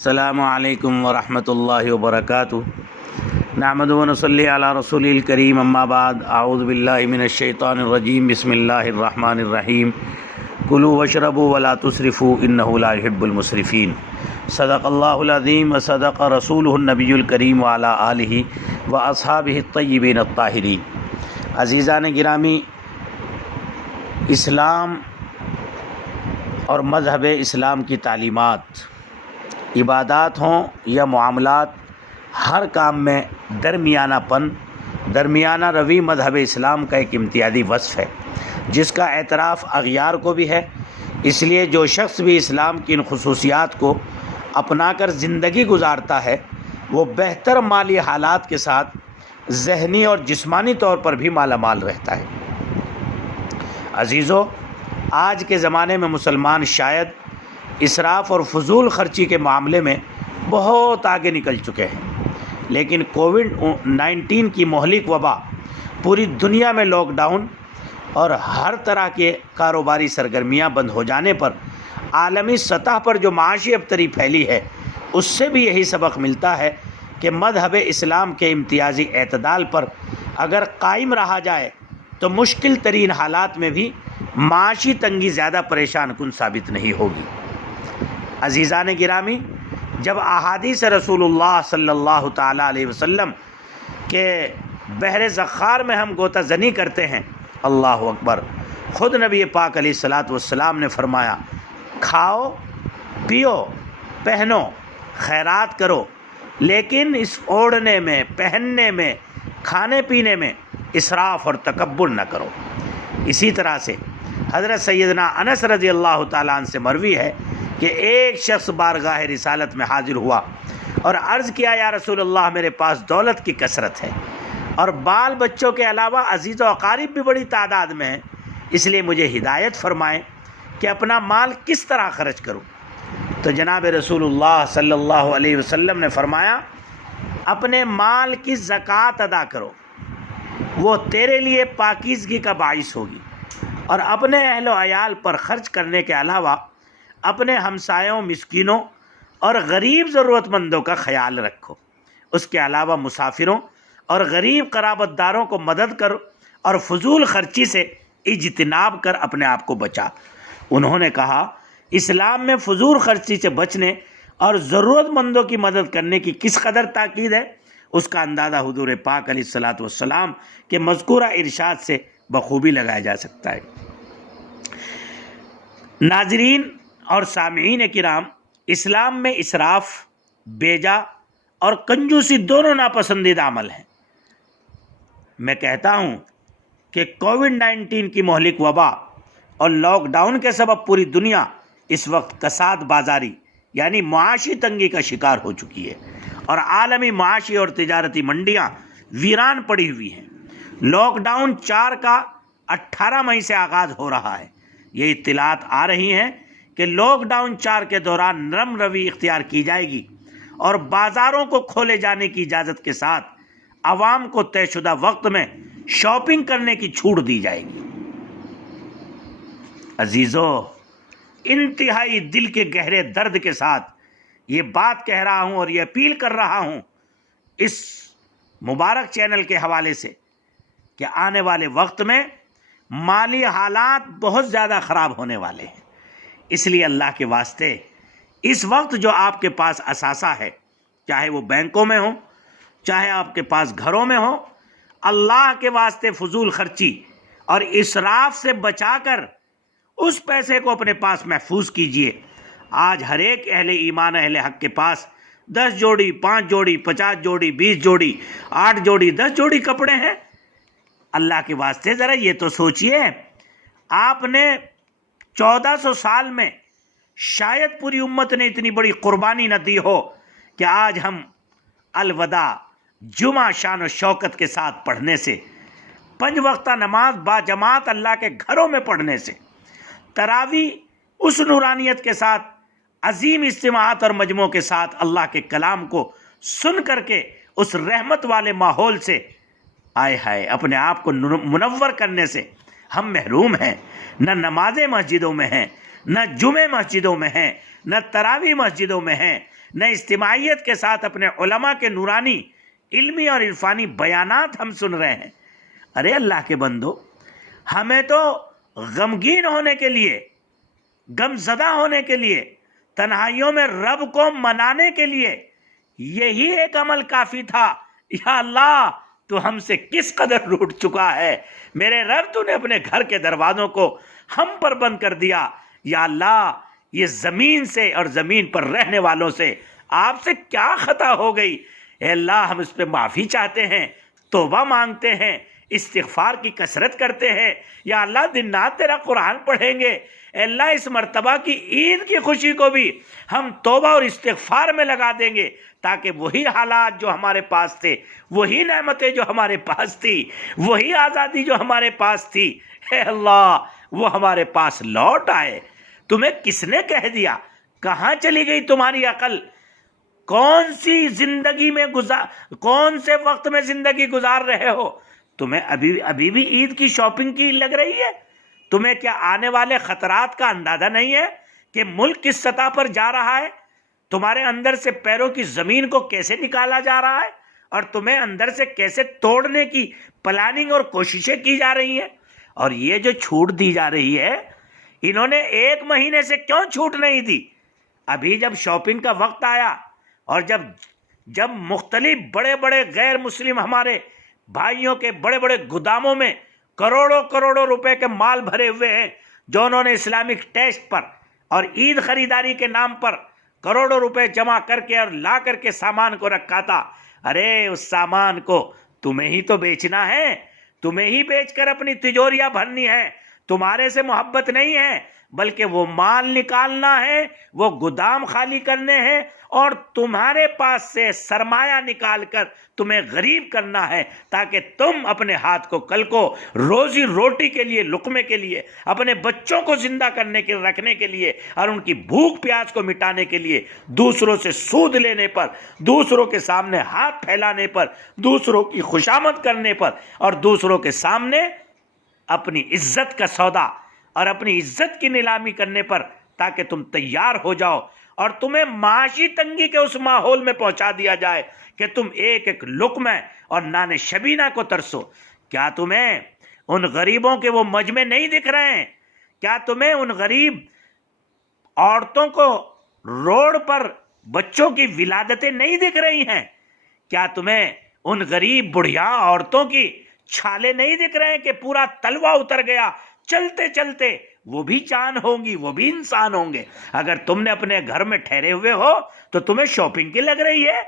السلام علیکم ورحمۃ اللہ وبرکاتہ نحمد و نصلی علی رسول الکریم اما بعد اعوذ باللہ من الشیطان الرجیم بسم اللہ الرحمن الرحیم کلوا واشربوا ولا تسرفوا انہ لا يحب المسرفین صدق اللہ العظیم وصدق رسولہ النبی الکریم وعلی آلہ واصحابہ الطیبین الطاہرین۔ عزیزان گرامی، اسلام اور مذہب اسلام کی تعلیمات، عبادات ہوں یا معاملات، ہر کام میں درمیانہ روی مذہب اسلام کا ایک امتیازی وصف ہے جس کا اعتراف اغیار کو بھی ہے۔ اس لیے جو شخص بھی اسلام کی ان خصوصیات کو اپنا کر زندگی گزارتا ہے وہ بہتر مالی حالات کے ساتھ ذہنی اور جسمانی طور پر بھی مالا مال رہتا ہے۔ عزیزو، آج کے زمانے میں مسلمان شاید اسراف اور فضول خرچی کے معاملے میں بہت آگے نکل چکے ہیں، لیکن کووڈ-19 کی مہلک وبا، پوری دنیا میں لاک ڈاؤن اور ہر طرح کے کاروباری سرگرمیاں بند ہو جانے پر عالمی سطح پر جو معاشی ابتری پھیلی ہے، اس سے بھی یہی سبق ملتا ہے کہ مذہب اسلام کے امتیازی اعتدال پر اگر قائم رہا جائے تو مشکل ترین حالات میں بھی معاشی تنگی زیادہ پریشان کن ثابت نہیں ہوگی۔ عزیزان گرامی، جب احادیث رسول اللہ صلی اللہ تعالیٰ علیہ وسلم کے بحر زخار میں ہم غوطہ زنی کرتے ہیں، اللہ اکبر، خود نبی پاک علیہ الصلاۃ والسلام نے فرمایا، کھاؤ، پیو، پہنو، خیرات کرو، لیکن اس اوڑھنے میں، پہننے میں، کھانے پینے میں اسراف اور تکبر نہ کرو۔ اسی طرح سے حضرت سیدنا انس رضی اللہ تعالیٰ عنہ سے مروی ہے کہ ایک شخص بارگاہ رسالت میں حاضر ہوا اور عرض کیا، یا رسول اللہ، میرے پاس دولت کی کثرت ہے اور بال بچوں کے علاوہ عزیز و اقارب بھی بڑی تعداد میں ہیں، اس لیے مجھے ہدایت فرمائیں کہ اپنا مال کس طرح خرچ کروں۔ تو جناب رسول اللہ صلی اللہ علیہ وسلم نے فرمایا، اپنے مال کی زکوٰۃ ادا کرو، وہ تیرے لیے پاکیزگی کا باعث ہوگی، اور اپنے اہل و عیال پر خرچ کرنے کے علاوہ اپنے ہمسایوں، مسکینوں اور غریب ضرورت مندوں کا خیال رکھو۔ اس کے علاوہ مسافروں اور غریب قرابت داروں کو مدد کرو اور فضول خرچی سے اجتناب کر اپنے آپ کو بچا۔ انہوں نے کہا، اسلام میں فضول خرچی سے بچنے اور ضرورت مندوں کی مدد کرنے کی کس قدر تاکید ہے، اس کا اندازہ حضور پاک علیہ الصلاۃ والسلام کے مذکورہ ارشاد سے بخوبی لگایا جا سکتا ہے۔ ناظرین اور سامعین کرام، اسلام میں اسراف، بیجا اور کنجوسی دونوں ناپسندیدہ عمل ہیں۔ میں کہتا ہوں کہ کووڈ-19 کی مہلک وبا اور لاک ڈاؤن کے سبب پوری دنیا اس وقت کساد بازاری یعنی معاشی تنگی کا شکار ہو چکی ہے اور عالمی معاشی اور تجارتی منڈیاں ویران پڑی ہوئی ہیں۔ لاک ڈاؤن 4 کا 18 مئی سے آغاز ہو رہا ہے۔ یہ اطلاعات آ رہی ہیں کہ لاک ڈاؤن 4 کے دوران نرم روی اختیار کی جائے گی اور بازاروں کو کھولے جانے کی اجازت کے ساتھ عوام کو طے شدہ وقت میں شاپنگ کرنے کی چھوٹ دی جائے گی۔ عزیزو، انتہائی دل کے گہرے درد کے ساتھ یہ بات کہہ رہا ہوں اور یہ اپیل کر رہا ہوں اس مبارک چینل کے حوالے سے کہ آنے والے وقت میں مالی حالات بہت زیادہ خراب ہونے والے ہیں۔ اس لیے اللہ کے واسطے اس وقت جو آپ کے پاس اثاثہ ہے، چاہے وہ بینکوں میں ہو، چاہے آپ کے پاس گھروں میں ہو، اللہ کے واسطے فضول خرچی اور اسراف سے بچا کر اس پیسے کو اپنے پاس محفوظ کیجئے۔ آج ہر ایک اہل ایمان، اہل حق کے پاس 10 جوڑی، 5 جوڑی، 50 جوڑی، 20 جوڑی، 8 جوڑی، 10 جوڑی کپڑے ہیں۔ اللہ کے واسطے ذرا یہ تو سوچئے، آپ نے 1400 سال میں شاید پوری امت نے اتنی بڑی قربانی نہ دی ہو کہ آج ہم الوداع جمعہ شان و شوکت کے ساتھ پڑھنے سے، 5 وقتہ نماز با جماعت اللہ کے گھروں میں پڑھنے سے، تراویح اس نورانیت کے ساتھ، عظیم اجتماعات اور مجموعوں کے ساتھ اللہ کے کلام کو سن کر کے اس رحمت والے ماحول سے آئے ہائے اپنے آپ کو منور کرنے سے ہم محروم ہیں۔ نہ نمازیں مسجدوں میں ہیں، نہ جمعے مسجدوں میں ہیں، نہ تراویح مسجدوں میں ہیں، نہ اجتماعیت کے ساتھ اپنے علماء کے نورانی علمی اور عرفانی بیانات ہم سن رہے ہیں۔ ارے اللہ کے بندو، ہمیں تو غمگین ہونے کے لیے، غم زدہ ہونے کے لیے، تنہائیوں میں رب کو منانے کے لیے یہی ایک عمل کافی تھا۔ یا اللہ، تو ہم سے کس قدر روٹ چکا ہے۔ میرے رب، تو نے اپنے گھر کے دروازوں کو ہم پر بند کر دیا۔ یا اللہ، یہ زمین سے اور زمین پر رہنے والوں سے آپ سے کیا خطا ہو گئی۔ اے اللہ، ہم اس پہ معافی چاہتے ہیں، توبہ مانگتے ہیں، استغفار کی کثرت کرتے ہیں۔ یا اللہ، دن رات تیرا قرآن پڑھیں گے۔ اے اللہ، اس مرتبہ کی عید کی خوشی کو بھی ہم توبہ اور استغفار میں لگا دیں گے، تاکہ وہی حالات جو ہمارے پاس تھے، وہی نعمتیں جو ہمارے پاس تھی، وہی آزادی جو ہمارے پاس تھی، اے اللہ، وہ ہمارے پاس لوٹ آئے۔ تمہیں کس نے کہہ دیا؟ کہاں چلی گئی تمہاری عقل؟ کون سی زندگی میں کون سے وقت میں زندگی گزار رہے ہو؟ تمہیں ابھی بھی عید کی شاپنگ کی لگ رہی ہے؟ تمہیں کیا آنے والے خطرات کا اندازہ نہیں ہے کہ ملک کس سطح پر جا رہا ہے؟ تمہارے اندر سے پیروں کی زمین کو کیسے نکالا جا رہا ہے، اور تمہیں اندر سے کیسے توڑنے کی پلاننگ اور کوششیں کی جا رہی ہیں؟ اور یہ جو چھوٹ دی جا رہی ہے، انہوں نے 1 مہینے سے کیوں چھوٹ نہیں دی؟ ابھی جب شاپنگ کا وقت آیا اور جب مختلف بڑے بڑے غیر مسلم ہمارے بھائیوں کے بڑے بڑے گوداموں میں کروڑوں روپے کے مال بھرے ہوئے ہیں، جو انہوں نے اسلامک ٹیسٹ پر اور عید خریداری کے نام پر کروڑوں روپے جمع کر کے اور لا کر کے سامان کو رکھا تھا، ارے اس سامان کو تمہیں ہی تو بیچنا ہے، تمہیں ہی بیچ کر اپنی تجوریاں بھرنی ہے۔ تمہارے سے محبت نہیں ہے، بلکہ وہ مال نکالنا ہے، وہ گودام خالی کرنے ہیں، اور تمہارے پاس سے سرمایہ نکال کر تمہیں غریب کرنا ہے، تاکہ تم اپنے ہاتھ کو کل کو روزی روٹی کے لیے، لقمے کے لیے، اپنے بچوں کو زندہ کرنے کے رکھنے کے لیے، اور ان کی بھوک پیاس کو مٹانے کے لیے دوسروں سے سود لینے پر، دوسروں کے سامنے ہاتھ پھیلانے پر، دوسروں کی خوشامد کرنے پر، اور دوسروں کے سامنے اپنی عزت کا سودا اور اپنی عزت کی نیلامی کرنے پر، تاکہ تم تیار ہو جاؤ اور تمہیں معاشی تنگی کے اس ماحول میں پہنچا دیا جائے کہ تم ایک ایک لقمہ اور نان شبینہ کو ترسو۔ کیا تمہیں ان غریبوں کے وہ مجمع نہیں دکھ رہے ہیں؟ کیا تمہیں ان غریب عورتوں کو روڈ پر بچوں کی ولادتیں نہیں دکھ رہی ہیں؟ کیا تمہیں ان غریب بڑھیا عورتوں کی چھالے نہیں دکھ رہے ہیں کہ پورا تلوا اتر گیا، چلتے چلتے وہ بھی جان ہوں گی، وہ بھی انسان ہوں گے؟ اگر تم نے اپنے گھر میں ٹھہرے ہوئے ہو تو تمہیں شاپنگ کی لگ رہی ہے؟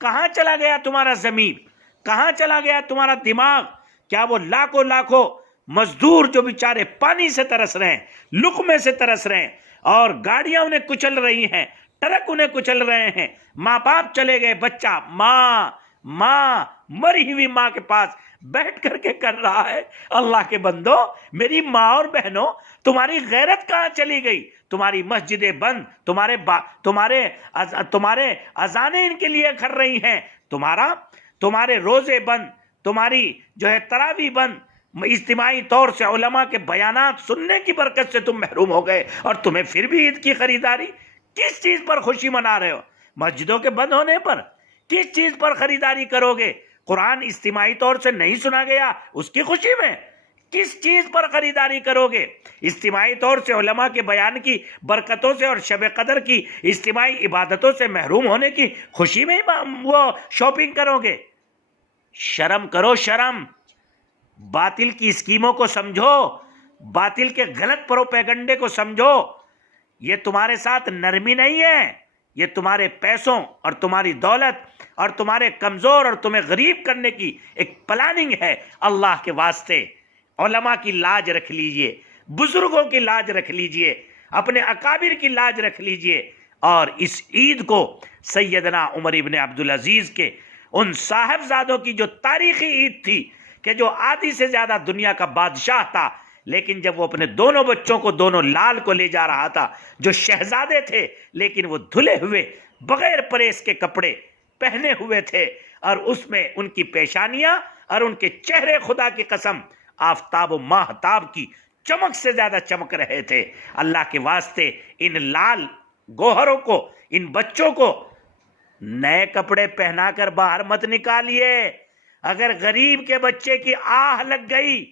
کہاں چلا گیا تمہارا ضمیر؟ کہاں چلا گیا تمہارا دماغ؟ کیا وہ لاکھوں مزدور جو بیچارے پانی سے ترس رہے ہیں، لقمے سے ترس رہے ہیں، اور گاڑیاں انہیں کچل رہی ہیں، ٹرک انہیں کچل رہے ہیں، ماں باپ چلے گئے، بچہ ماں مری ہوئی ماں کے پاس بیٹھ کر کے کر رہا ہے؟ اللہ کے بندو، میری ماں اور بہنوں، تمہاری غیرت کہاں چلی گئی؟ تمہاری مسجدیں بند، تمہارے اذانیں ان کے لیے کر رہی ہیں، تمہارے روزے بند، تمہاری جو ہے تراویح بند، اجتماعی طور سے علماء کے بیانات سننے کی برکت سے تم محروم ہو گئے، اور تمہیں پھر بھی عید کی خریداری؟ کس چیز پر خوشی منا رہے ہو؟ مسجدوں کے بند ہونے پر؟ کس چیز پر خریداری کرو گے؟ قرآن اجتماعی طور سے نہیں سنا گیا، اس کی خوشی میں کس چیز پر خریداری کرو گے؟ اجتماعی طور سے علماء کے بیان کی برکتوں سے اور شب قدر کی اجتماعی عبادتوں سے محروم ہونے کی خوشی میں وہ شاپنگ کرو گے؟ شرم کرو، شرم! باطل کی اسکیموں کو سمجھو، باطل کے غلط پروپیگنڈے کو سمجھو۔ یہ تمہارے ساتھ نرمی نہیں ہے، یہ تمہارے پیسوں اور تمہاری دولت اور تمہارے کمزور اور تمہیں غریب کرنے کی ایک پلاننگ ہے۔ اللہ کے واسطے علماء کی لاج رکھ لیجئے، بزرگوں کی لاج رکھ لیجئے، اپنے اکابر کی لاج رکھ لیجئے، اور اس عید کو سیدنا عمر ابن عبدالعزیز کے ان صاحبزادوں کی جو تاریخی عید تھی، کہ جو آدھی سے زیادہ دنیا کا بادشاہ تھا، لیکن جب وہ اپنے دونوں بچوں کو، دونوں لال کو لے جا رہا تھا، جو شہزادے تھے لیکن وہ دھلے ہوئے بغیر پریس کے کپڑے پہنے ہوئے تھے، اور اس میں ان کی پیشانیاں اور ان کے چہرے خدا کی قسم آفتاب و ماہتاب کی چمک سے زیادہ چمک رہے تھے۔ اللہ کے واسطے ان لال گوہروں کو، ان بچوں کو نئے کپڑے پہنا کر باہر مت نکالیے. اگر غریب کے بچے کی آہ لگ گئی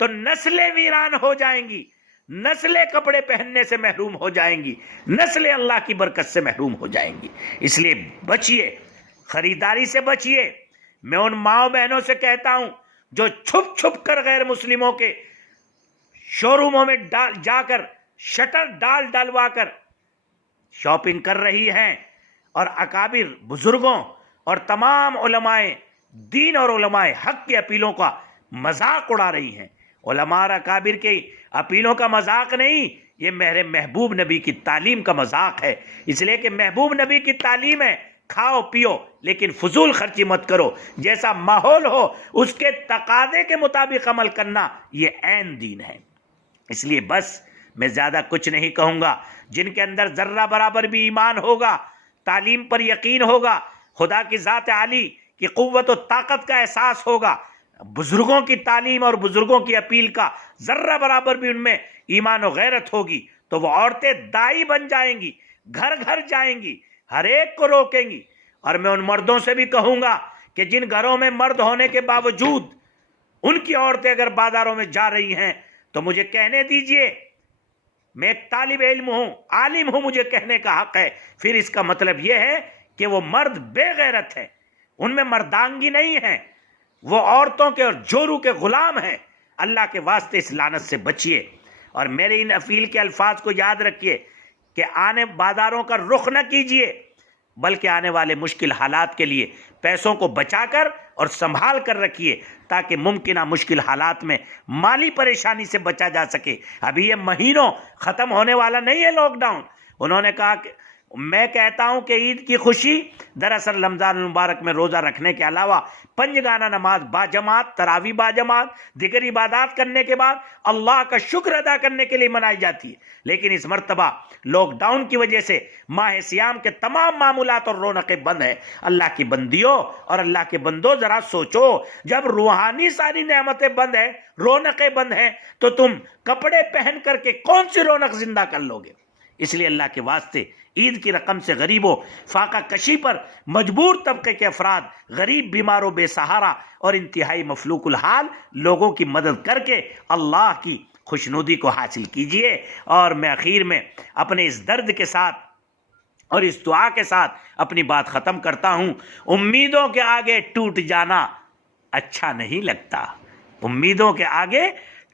تو نسلیں ویران ہو جائیں گی، نسلیں کپڑے پہننے سے محروم ہو جائیں گی، نسلیں اللہ کی برکت سے محروم ہو جائیں گی. اس لیے بچیے، خریداری سے بچیے. میں ان ماؤں بہنوں سے کہتا ہوں جو چھپ چھپ کر غیر مسلموں کے شو روموں میں جا کر شٹر ڈالوا کر شاپنگ کر رہی ہیں اور اکابر بزرگوں اور تمام علماء دین اور علماء حق کی اپیلوں کا مذاق اڑا رہی ہیں. علماء اور اکابر کی اپیلوں کا مذاق نہیں، یہ میرے محبوب نبی کی تعلیم کا مذاق ہے. اس لیے کہ محبوب نبی کی تعلیم ہے کھاؤ پیو لیکن فضول خرچی مت کرو، جیسا ماحول ہو اس کے تقاضے کے مطابق عمل کرنا یہ عین دین ہے. اس لیے بس میں زیادہ کچھ نہیں کہوں گا. جن کے اندر ذرہ برابر بھی ایمان ہوگا، تعلیم پر یقین ہوگا، خدا کی ذات عالی کی قوت و طاقت کا احساس ہوگا، بزرگوں کی تعلیم اور بزرگوں کی اپیل کا ذرہ برابر بھی ان میں ایمان و غیرت ہوگی، تو وہ عورتیں دائی بن جائیں گی، گھر گھر جائیں گی، ہر ایک کو روکیں گی. اور میں ان مردوں سے بھی کہوں گا کہ جن گھروں میں مرد ہونے کے باوجود ان کی عورتیں اگر بازاروں میں جا رہی ہیں تو مجھے کہنے دیجئے. میں ایک طالب علم ہوں، عالم ہوں، مجھے کہنے کا حق ہے. پھر اس کا مطلب یہ ہے کہ وہ مرد بے غیرت ہیں، ان میں مردانگی نہیں ہے، وہ عورتوں کے اور جورو کے غلام ہیں. اللہ کے واسطے اس لعنت سے بچیے. اور میرے ان اپیل کے الفاظ کو یاد رکھیے کہ آنے بازاروں کا رخ نہ کیجئے، بلکہ آنے والے مشکل حالات کے لیے پیسوں کو بچا کر اور سنبھال کر رکھیے تاکہ ممکنہ مشکل حالات میں مالی پریشانی سے بچا جا سکے. ابھی یہ مہینوں ختم ہونے والا نہیں ہے لاک ڈاؤن. انہوں نے کہا کہ میں کہتا ہوں کہ عید کی خوشی دراصل رمضان المبارک میں روزہ رکھنے کے علاوہ پنجگانہ نماز باجماعت، تراویح باجماعت، دیگر عبادات کرنے کے بعد اللہ کا شکر ادا کرنے کے لیے منائی جاتی ہے. لیکن اس مرتبہ لاک ڈاؤن کی وجہ سے ماہ سیام کے تمام معمولات اور رونقیں بند ہیں. اللہ کی بندیوں اور اللہ کے بندوں ذرا سوچو، جب روحانی ساری نعمتیں بند ہیں، رونقیں بند ہیں، تو تم کپڑے پہن کر کے کون سی رونق زندہ کر لو گے؟ اس لیے اللہ کے واسطے عید کی رقم سے غریبوں، فاقہ کشی پر مجبور طبقے کے افراد، غریب، بیماروں، بے سہارا اور انتہائی مفلوک الحال لوگوں کی مدد کر کے اللہ کی خوشنودی کو حاصل کیجئے. اور میں اخیر میں اپنے اس درد کے ساتھ اور اس دعا کے ساتھ اپنی بات ختم کرتا ہوں. امیدوں کے آگے ٹوٹ جانا اچھا نہیں لگتا، امیدوں کے آگے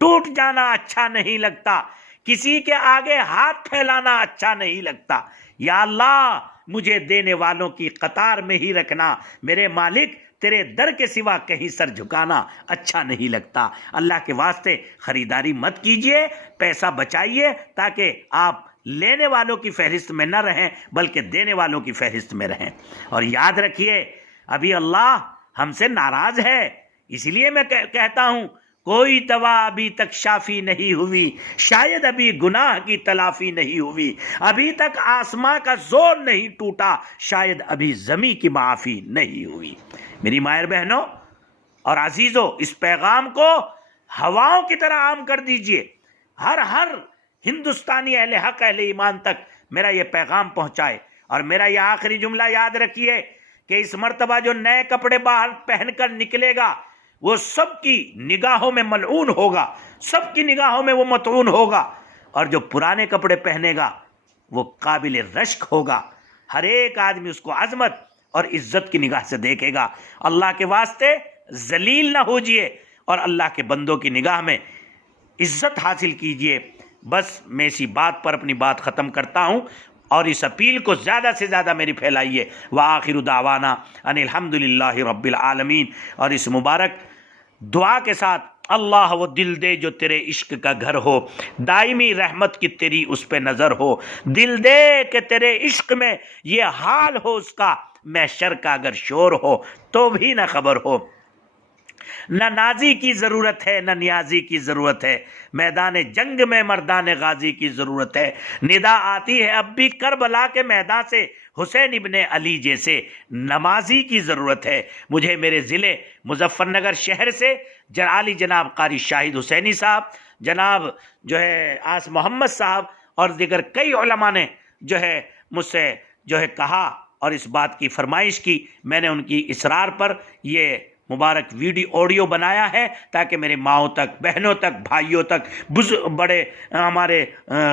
ٹوٹ جانا اچھا نہیں لگتا، کسی کے آگے ہاتھ پھیلانا اچھا نہیں لگتا. یا اللہ مجھے دینے والوں کی قطار میں ہی رکھنا، میرے مالک تیرے در کے سوا کہیں سر جھکانا اچھا نہیں لگتا. اللہ کے واسطے خریداری مت کیجئے، پیسہ بچائیے تاکہ آپ لینے والوں کی فہرست میں نہ رہیں بلکہ دینے والوں کی فہرست میں رہیں. اور یاد رکھیے ابھی اللہ ہم سے ناراض ہے، اس لیے میں کہتا ہوں کوئی دوا ابھی تک شافی نہیں ہوئی، شاید ابھی گناہ کی تلافی نہیں ہوئی، ابھی تک آسماں کا زور نہیں ٹوٹا، شاید ابھی زمین کی معافی نہیں ہوئی. میری مائر بہنوں اور عزیزوں، اس پیغام کو ہواؤں کی طرح عام کر دیجئے. ہر ہندوستانی اہل حق، اہل ایمان تک میرا یہ پیغام پہنچائے. اور میرا یہ آخری جملہ یاد رکھیے کہ اس مرتبہ جو نئے کپڑے باہر پہن کر نکلے گا وہ سب کی نگاہوں میں ملعون ہوگا، سب کی نگاہوں میں وہ مطعون ہوگا. اور جو پرانے کپڑے پہنے گا وہ قابل رشک ہوگا، ہر ایک آدمی اس کو عظمت اور عزت کی نگاہ سے دیکھے گا. اللہ کے واسطے ذلیل نہ ہوجئے اور اللہ کے بندوں کی نگاہ میں عزت حاصل کیجئے. بس میں اسی بات پر اپنی بات ختم کرتا ہوں اور اس اپیل کو زیادہ سے زیادہ میری پھیلائیے. وآخر دعوانا ان الحمدللہ رب العالمین. اور اس مبارک دعا کے ساتھ اللہ وہ دل دے جو تیرے عشق کا گھر ہو، دائمی رحمت کی تیری اس پہ نظر ہو، دل دے کہ تیرے عشق میں یہ حال ہو اس کا، محشر کا اگر شور ہو تو بھی نہ خبر ہو. نہ نازی کی ضرورت ہے نہ نیازی کی ضرورت ہے، میدان جنگ میں مردان غازی کی ضرورت ہے. ندا آتی ہے اب بھی کربلا کے میدان سے، حسین ابن علی جیسے نمازی کی ضرورت ہے. مجھے میرے ضلع مظفر نگر شہر سے عالی جناب قاری شاہد حسینی صاحب، جناب آس محمد صاحب اور دیگر کئی علماء نے مجھ سے کہا اور اس بات کی فرمائش کی، میں نے ان کی اصرار پر یہ مبارک آڈیو بنایا ہے تاکہ میرے ماؤں تک، بہنوں تک، بھائیوں تک، بڑے ہمارے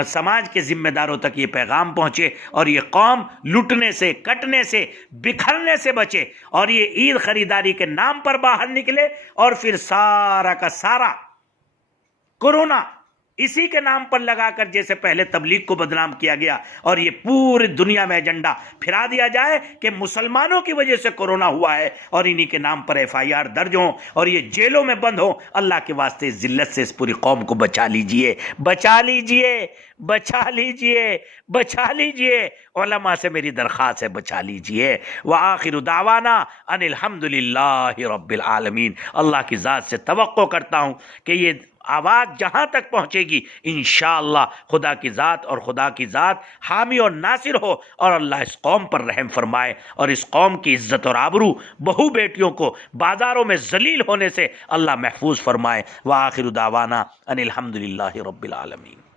سماج کے ذمہ داروں تک یہ پیغام پہنچے اور یہ قوم لٹنے سے، کٹنے سے، بکھرنے سے بچے اور یہ عید خریداری کے نام پر باہر نکلے اور پھر سارا کا سارا کورونا اسی کے نام پر لگا کر جیسے پہلے تبلیغ کو بدنام کیا گیا اور یہ پوری دنیا میں ایجنڈا پھرا دیا جائے کہ مسلمانوں کی وجہ سے کورونا ہوا ہے اور انہی کے نام پر FIR درج ہوں اور یہ جیلوں میں بند ہوں۔ اللہ کے واسطے ذلت سے اس پوری قوم کو بچا لیجئے، بچا لیجئے، بچا لیجئے، بچا لیجئے۔ علماء سے میری درخواست ہے، بچا لیجئے۔ وآخر دعوانا ان الحمدللہ رب العالمین۔ اللہ کی ذات سے توقع کرتا ہوں کہ یہ آواز جہاں تک پہنچے گی انشاءاللہ خدا کی ذات اور خدا کی ذات حامی اور ناصر ہو اور اللہ اس قوم پر رحم فرمائے اور اس قوم کی عزت اور آبرو بہو بیٹیوں کو بازاروں میں ذلیل ہونے سے اللہ محفوظ فرمائے۔ وآخر دعوانا ان الحمدللہ رب العالمین۔